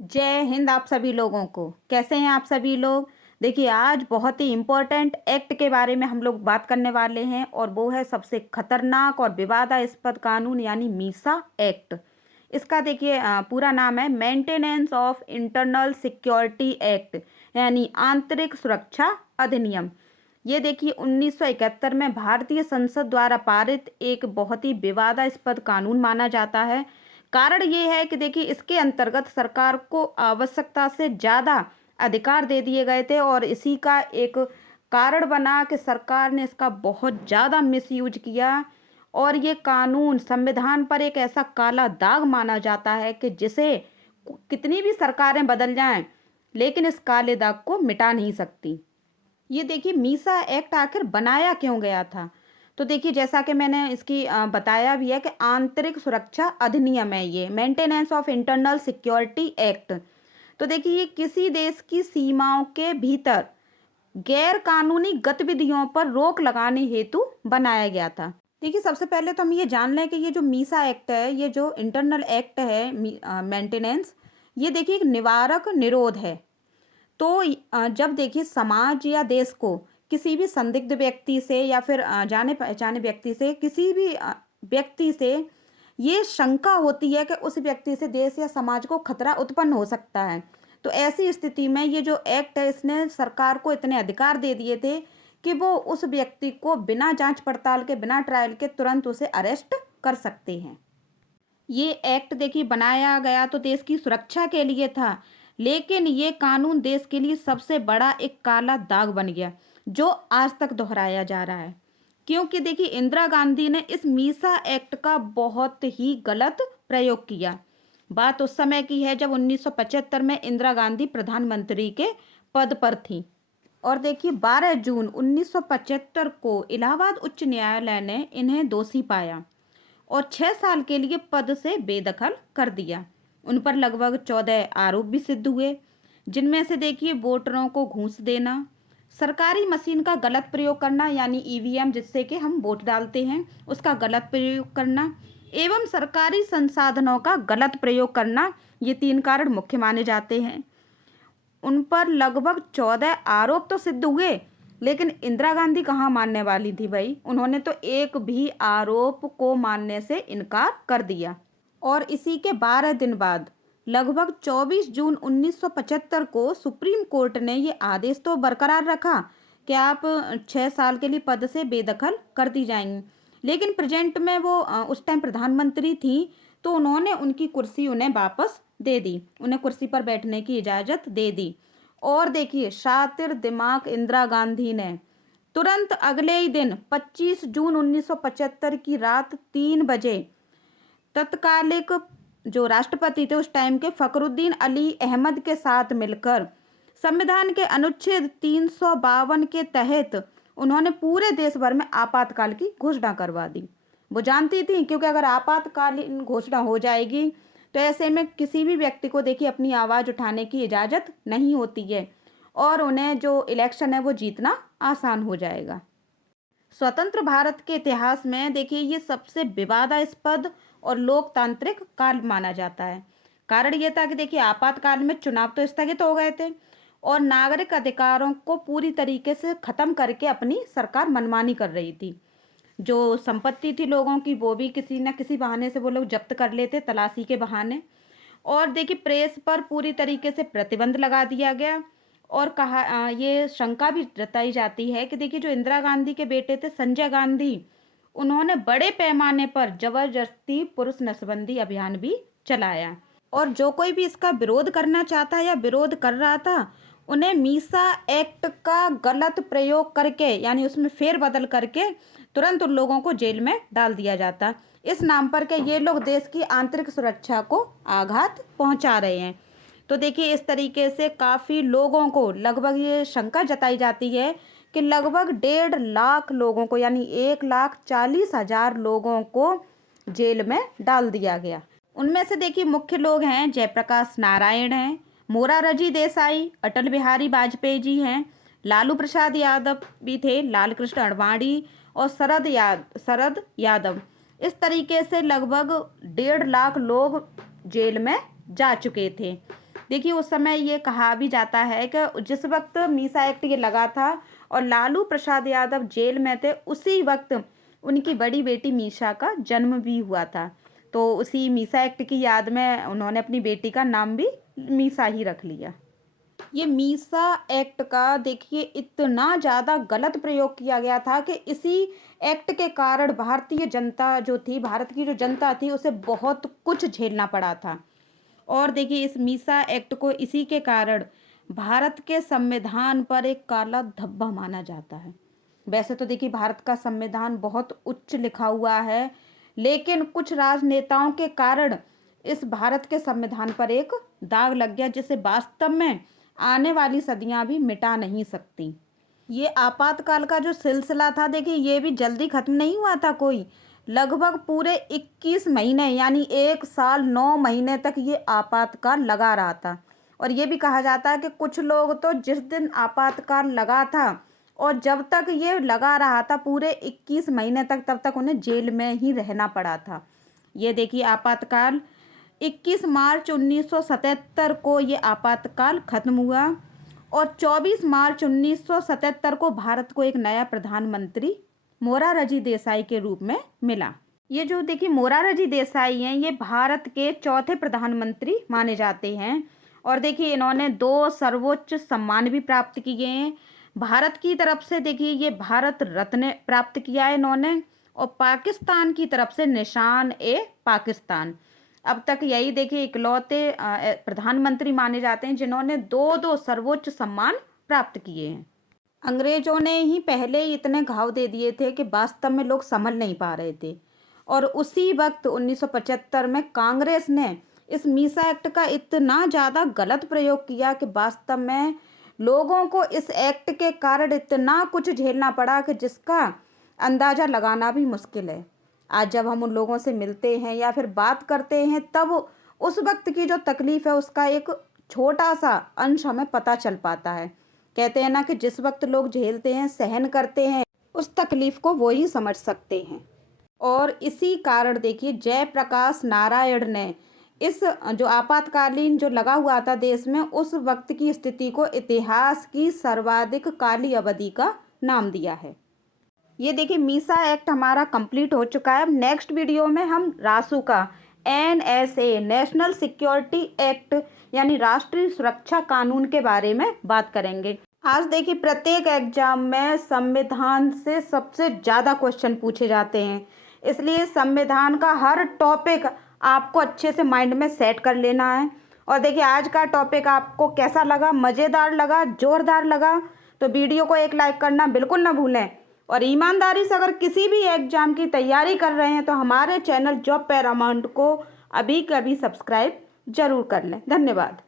जय हिंद आप सभी लोगों को। कैसे हैं आप सभी लोग? देखिए, आज बहुत ही इम्पोर्टेंट एक्ट के बारे में हम लोग बात करने वाले हैं और वो है सबसे खतरनाक और विवादास्पद कानून यानी मीसा एक्ट। इसका देखिए पूरा नाम है maintenance of internal security act यानी आंतरिक सुरक्षा अधिनियम। ये देखिए 1971 में भारतीय संसद द्वारा पारित एक बहुत ही विवादास्पद कानून माना जाता है। कारण ये है कि देखिए इसके अंतर्गत सरकार को आवश्यकता से ज़्यादा अधिकार दे दिए गए थे और इसी का एक कारण बना कि सरकार ने इसका बहुत ज़्यादा मिसयूज किया। और ये कानून संविधान पर एक ऐसा काला दाग माना जाता है कि जिसे कितनी भी सरकारें बदल जाएं लेकिन इस काले दाग को मिटा नहीं सकती। ये देखिए मीसा एक्ट आखिर बनाया क्यों गया था? तो देखिए जैसा कि मैंने इसकी बताया भी है कि आंतरिक सुरक्षा अधिनियम है, ये maintenance of internal security act. तो देखिए ये किसी देश की सीमाओं के भीतर गैर कानूनी गतिविधियों पर रोक लगाने हेतु बनाया गया था। देखिए सबसे पहले तो हम ये जान लें कि ये जो मीसा एक्ट है, ये जो इंटरनल एक्ट है मेंटेनेंस, ये देखिए एक निवारक निरोध है। तो जब देखिए समाज या देश को किसी भी संदिग्ध व्यक्ति से या फिर जाने पहचाने व्यक्ति से किसी भी व्यक्ति से ये शंका होती है कि उस व्यक्ति से देश या समाज को खतरा उत्पन्न हो सकता है, तो ऐसी स्थिति में ये जो एक्ट है इसने सरकार को इतने अधिकार दे दिए थे कि वो उस व्यक्ति को बिना जांच पड़ताल के, बिना ट्रायल के तुरंत उसे अरेस्ट कर सकते हैं। ये एक्ट देखिए बनाया गया तो देश की सुरक्षा के लिए था, लेकिन ये कानून देश के लिए सबसे बड़ा एक काला दाग बन गया जो आज तक दोहराया जा रहा है। क्योंकि देखिए इंदिरा गांधी ने इस मीसा एक्ट का बहुत ही गलत प्रयोग किया। बात उस समय की है जब 1975 में इंदिरा गांधी प्रधानमंत्री के पद पर थी। और देखिए 12 जून 1975 को इलाहाबाद उच्च न्यायालय ने इन्हें दोषी पाया और 6 साल के लिए पद से बेदखल कर दिया। उन पर लगभग 14 आरोप भी सिद्ध हुए, जिनमें से देखिए वोटरों को घूस देना, सरकारी मशीन का गलत प्रयोग करना यानी ईवीएम जिससे कि हम वोट डालते हैं उसका गलत प्रयोग करना, एवं सरकारी संसाधनों का गलत प्रयोग करना। ये 3 कारण मुख्य माने जाते हैं। उन पर लगभग 14 आरोप तो सिद्ध हुए, लेकिन इंदिरा गांधी कहाँ मानने वाली थी भाई। उन्होंने तो एक भी आरोप को मानने से इनकार कर दिया। और इसी के 12 दिन बाद लगभग 24 जून 1975 को सुप्रीम कोर्ट ने ये आदेश तो बरकरार रखा कि आप 6 साल के लिए पद से बेदखल कर दी जाएंगी, लेकिन प्रेजेंट में वो उस टाइम प्रधानमंत्री थी, तो उन्होंने उनकी कुर्सी उन्हें वापस दे दी, उन्हें कुर्सी पर बैठने की इजाज़त दे दी। और देखिए शातिर दिमाग इंदिरा गांधी ने तुरंत अगले ही दिन 25 जून 1975 की रात 3 बजे तत्कालिक जो राष्ट्रपति थे उस टाइम के फखरुद्दीन अली अहमद के साथ मिलकर संविधान के अनुच्छेद 352 के तहत उन्होंने पूरे देश भर में आपातकाल की घोषणा करवा दी। वो जानती थी क्योंकि अगर आपातकालीन घोषणा हो जाएगी तो ऐसे में किसी भी व्यक्ति को देखिए अपनी आवाज़ उठाने की इजाज़त नहीं होती है और उन्हें जो इलेक्शन है वो जीतना आसान हो जाएगा। स्वतंत्र भारत के इतिहास में देखिए ये सबसे विवादास्पद और लोकतांत्रिक काल माना जाता है। कारण ये था कि देखिए आपातकाल में चुनाव तो स्थगित हो गए थे और नागरिक अधिकारों को पूरी तरीके से खत्म करके अपनी सरकार मनमानी कर रही थी। जो संपत्ति थी लोगों की वो भी किसी न किसी बहाने से वो लोग जब्त कर लेते, तलाशी के बहाने। और देखिए प्रेस पर पूरी तरीके से प्रतिबंध लगा दिया गया और कहा ये शंका भी जताई जाती है कि देखिए जो इंदिरा गांधी के बेटे थे संजय गांधी, उन्होंने बड़े पैमाने पर जबरदस्ती पुरुष नसबंदी अभियान भी चलाया और जो कोई भी इसका विरोध करना चाहता या विरोध कर रहा था उन्हें मीसा एक्ट का गलत प्रयोग करके यानी उसमें फेरबदल करके तुरंत उन लोगों को जेल में डाल दिया जाता, इस नाम पर कि ये लोग देश की आंतरिक सुरक्षा को आघात पहुंचा रहे हैं। तो देखिए इस तरीके से काफ़ी लोगों को लगभग ये शंका जताई जाती है कि लगभग 1.5 लाख लोगों को यानी 1,40,000 लोगों को जेल में डाल दिया गया। उनमें से देखिए मुख्य लोग हैं जयप्रकाश नारायण हैं, मोरारजी देसाई, अटल बिहारी वाजपेयी जी हैं, लालू प्रसाद यादव भी थे, लाल कृष्ण आडवाणी और शरद यादव। इस तरीके से लगभग 1.5 लाख लोग जेल में जा चुके थे। देखिए उस समय ये कहा भी जाता है कि जिस वक्त मीसा एक्ट ये लगा था और लालू प्रसाद यादव जेल में थे, उसी वक्त उनकी बड़ी बेटी मीसा का जन्म भी हुआ था। तो उसी मीसा एक्ट की याद में उन्होंने अपनी बेटी का नाम भी मीसा ही रख लिया। ये मीसा एक्ट का देखिए इतना ज़्यादा गलत प्रयोग किया गया था कि इसी एक्ट के कारण भारतीय जनता जो थी, भारत की जो जनता थी, उसे बहुत कुछ झेलना पड़ा था। और देखिए इस मीसा एक्ट को इसी के कारण भारत के संविधान पर एक काला धब्बा माना जाता है। वैसे तो देखिए भारत का संविधान बहुत उच्च लिखा हुआ है, लेकिन कुछ राजनेताओं के कारण इस भारत के संविधान पर एक दाग लग गया, जिसे वास्तव में आने वाली सदियां भी मिटा नहीं सकती। ये आपातकाल का जो सिलसिला था, देखिए ये भी जल्दी खत्म नहीं हुआ था कोई। लगभग पूरे 21 महीने यानी 1 साल 9 महीने तक ये आपातकाल लगा रहा था। और ये भी कहा जाता है कि कुछ लोग तो जिस दिन आपातकाल लगा था और जब तक ये लगा रहा था पूरे 21 महीने तक, तब तक उन्हें जेल में ही रहना पड़ा था। ये देखिए आपातकाल 21 मार्च 1977 को ये आपातकाल खत्म हुआ और 24 मार्च 1977 को भारत को एक नया प्रधानमंत्री मोरारजी देसाई के रूप में मिला। ये जो देखिए मोरारजी देसाई हैं, ये भारत के चौथे प्रधानमंत्री माने जाते हैं। और देखिए इन्होंने 2 सर्वोच्च सम्मान भी प्राप्त किए हैं। भारत की तरफ से देखिए ये भारत रत्न प्राप्त किया है इन्होंने, और पाकिस्तान की तरफ से निशान ए पाकिस्तान। अब तक यही देखिए इकलौते प्रधानमंत्री माने जाते हैं जिन्होंने 2 सर्वोच्च सम्मान प्राप्त किए हैं। अंग्रेजों ने ही पहले ही इतने घाव दे दिए थे कि वास्तव में लोग संभल नहीं पा रहे थे। और उसी वक्त 1975 में कांग्रेस ने इस मीसा एक्ट का इतना ज़्यादा गलत प्रयोग किया कि वास्तव में लोगों को इस एक्ट के कारण इतना कुछ झेलना पड़ा कि जिसका अंदाज़ा लगाना भी मुश्किल है। आज जब हम उन लोगों से मिलते हैं या फिर बात करते हैं, तब उस वक्त की जो तकलीफ़ है उसका एक छोटा सा अंश हमें पता चल पाता है। कहते हैं ना कि जिस वक्त लोग झेलते हैं, सहन करते हैं, उस तकलीफ़ को वो ही समझ सकते हैं। और इसी कारण देखिए जयप्रकाश नारायण ने इस जो आपातकालीन जो लगा हुआ था देश में, उस वक्त की स्थिति को इतिहास की सर्वाधिक काली अवधि का नाम दिया है। ये देखिए मीसा एक्ट हमारा कंप्लीट हो चुका है। अब नेक्स्ट वीडियो में हम रासू का NSA नेशनल सिक्योरिटी एक्ट यानी राष्ट्रीय सुरक्षा कानून के बारे में बात करेंगे। आज देखिए प्रत्येक एग्जाम में संविधान से सबसे ज़्यादा क्वेश्चन पूछे जाते हैं, इसलिए संविधान का हर टॉपिक आपको अच्छे से माइंड में सेट कर लेना है। और देखिए आज का टॉपिक आपको कैसा लगा, मज़ेदार लगा, ज़ोरदार लगा, तो वीडियो को एक लाइक करना बिल्कुल ना भूलें। और ईमानदारी से अगर किसी भी एग्ज़ाम की तैयारी कर रहे हैं तो हमारे चैनल जॉब पैरामाउंट को अभी कभी सब्सक्राइब ज़रूर कर लें। धन्यवाद।